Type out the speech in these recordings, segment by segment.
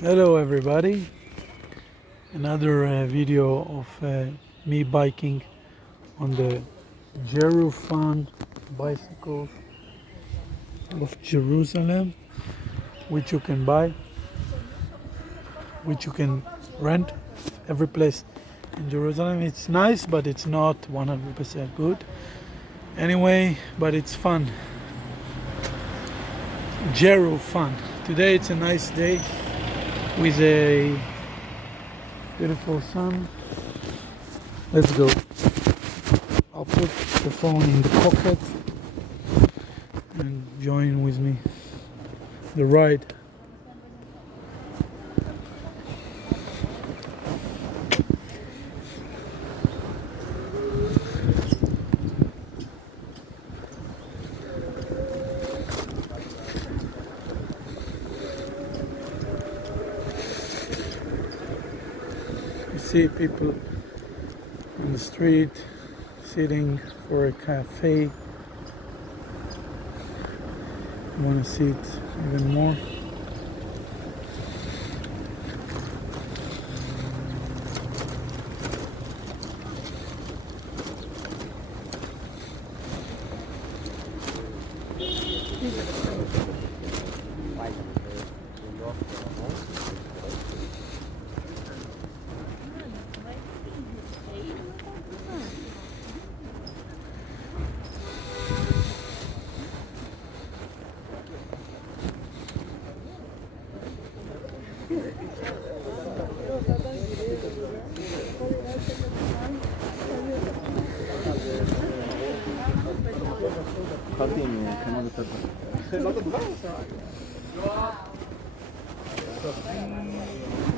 Hello everybody, another video of me biking on the JeruFun bicycles of Jerusalem, which you can buy, which you can rent every place in Jerusalem. It's nice, but it's not 100% good. Anyway, but it's fun. JeruFun. Today it's a nice day with a beautiful sun. Let's go. I'll put the phone in the pocket and join with me the ride. You see people on the street sitting for a cafe. You want to see it even more.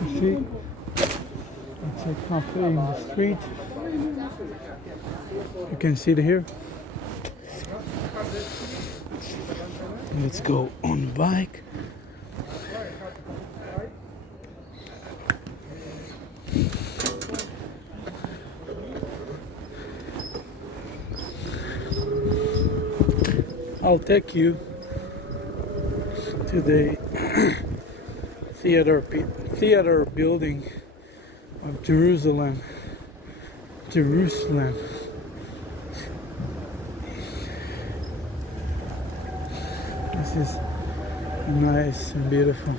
You see, it's a cafe in the street. You can see it here. Let's go on the bike. I'll take you to the theater building of Jerusalem. Jerusalem. This is a nice and beautiful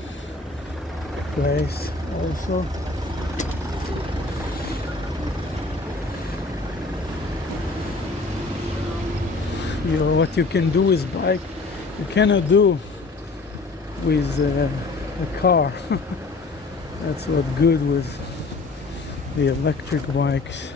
place also. What you can do with bike, you cannot do with a car. That's what good with the electric bikes.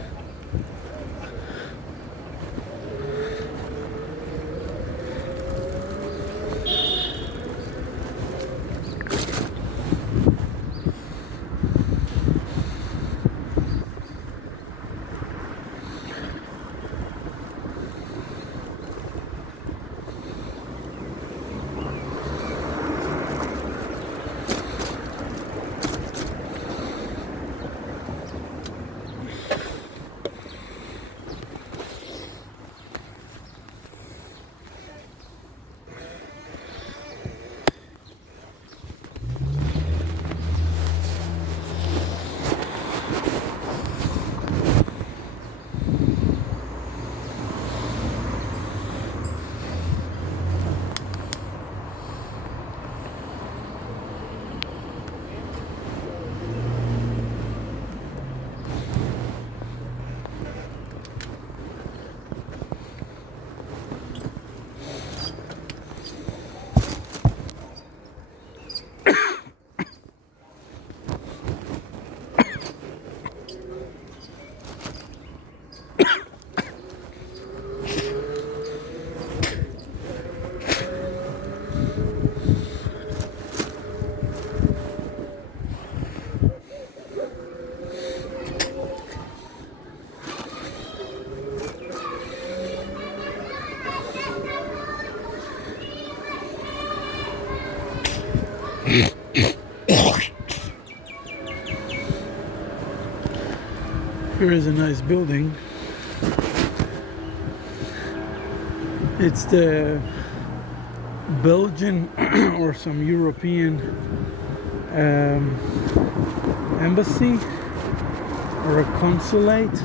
Here is a nice building. It's the Belgian or some European um, embassy or a consulate.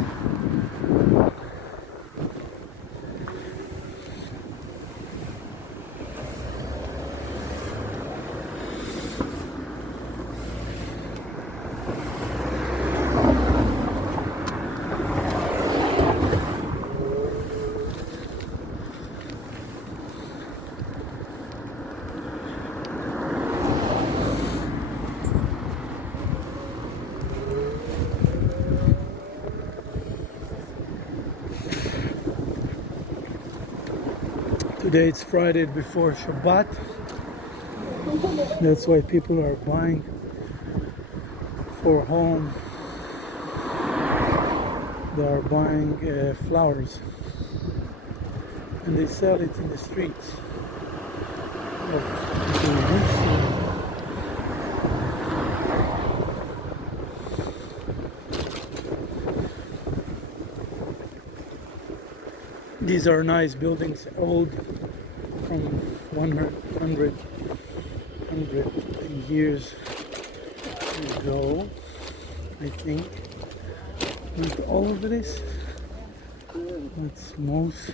Today it's Friday before Shabbat. That's why people are buying for home. They are buying flowers and they sell it in the streets of Jerusalem. These are nice buildings, old, from 100 years ago, I think. Not all of this, that's most.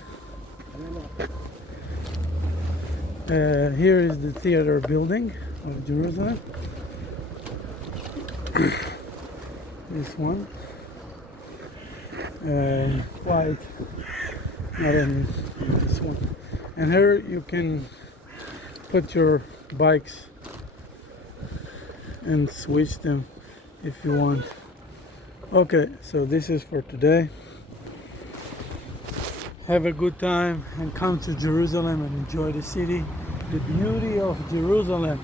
Here is the theater building of Jerusalem. This one. Quite not in this one. And here you can put your bikes and switch them if you want. Okay, so this is for today. Have a good time and come to Jerusalem and enjoy the city, the beauty of Jerusalem.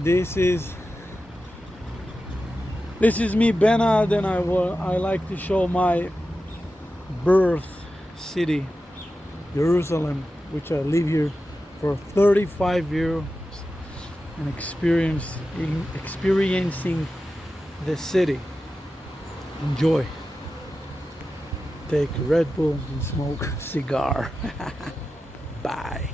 This is me, Benad, and I like to show my birth city, Jerusalem, which I live here for 35 years and experiencing the city. Enjoy. Take a Red Bull and smoke a cigar. Bye.